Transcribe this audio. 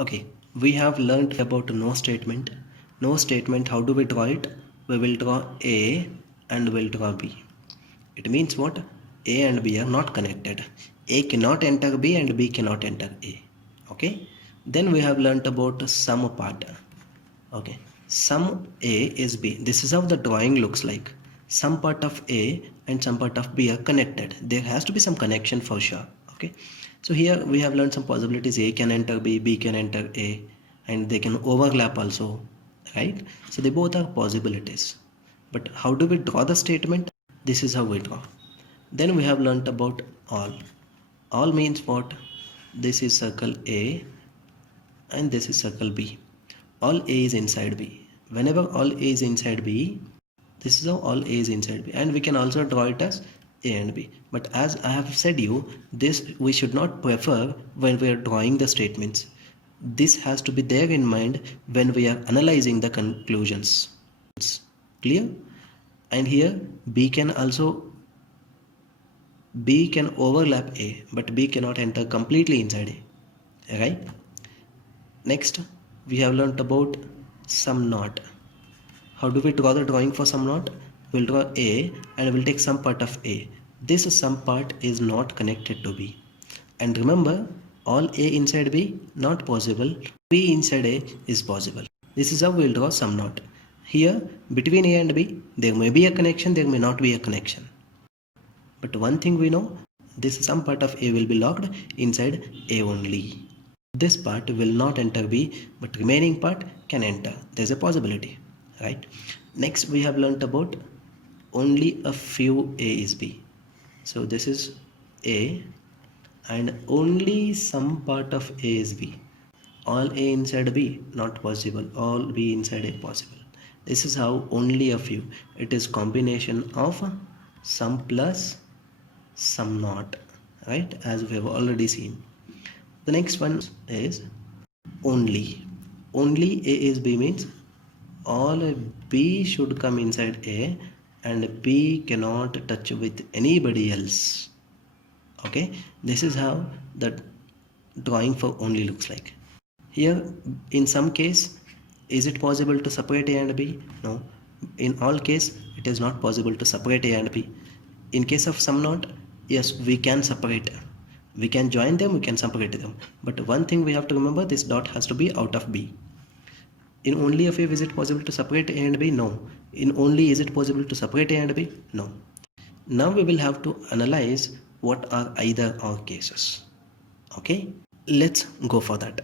Okay, we have learned about no statement. No statement, how do we draw it? We will draw A and we'll draw B. It means what? A and B are not connected. A cannot enter B and B cannot enter A. Okay. Then we have learnt about sum part. Okay. Sum A is B. This is how the drawing looks like. Some part of A and some part of B are connected. There has to be some connection for sure. Okay. So here we have learned some possibilities. A can enter B, B can enter A, and they can overlap also. Right. So they both are possibilities. But how do we draw the statement? This is how we draw. Then we have learnt about all. All means what? This is circle A and this is circle B. All A is inside B. Whenever all A is inside B, this is how all A is inside B. And we can also draw it as A and B. But as I have said you, this we should not prefer when we are drawing the statements. This has to be there in mind when we are analyzing the conclusions. Clear? And here B can overlap A, but B cannot enter completely inside A. Right? Next, we have learnt about sum not. How do we draw the drawing for sum not? We'll draw A and we'll take some part of A. This sum part is not connected to B. And remember, all A inside B, not possible. B inside A is possible. This is how we'll draw sum not. Here, between A and B, there may be a connection, there may not be a connection. But one thing we know, this sum part of A will be locked inside A only. This part will not enter B, but remaining part can enter. There's a possibility, right? Next, we have learnt about only a few A is B. So this is A and only some part of A is B. All A inside B, not possible. All B inside A, possible. This is how only a few. It is combination of sum plus sum not, right? As we have already seen. The next one is only. Only A is B means all B should come inside A and B cannot touch with anybody else. Okay, this is how the drawing for only looks like. Here, in some case, is it possible to separate A and B? No. In all case, it is not possible to separate A and B. In case of sum not, yes, we can separate. We can join them, we can separate them. But one thing we have to remember, this dot has to be out of B. In only a few, is it possible to separate A and B? No. In only, is it possible to separate A and B? No. Now we will have to analyze what are either or cases. Okay, let's go for that.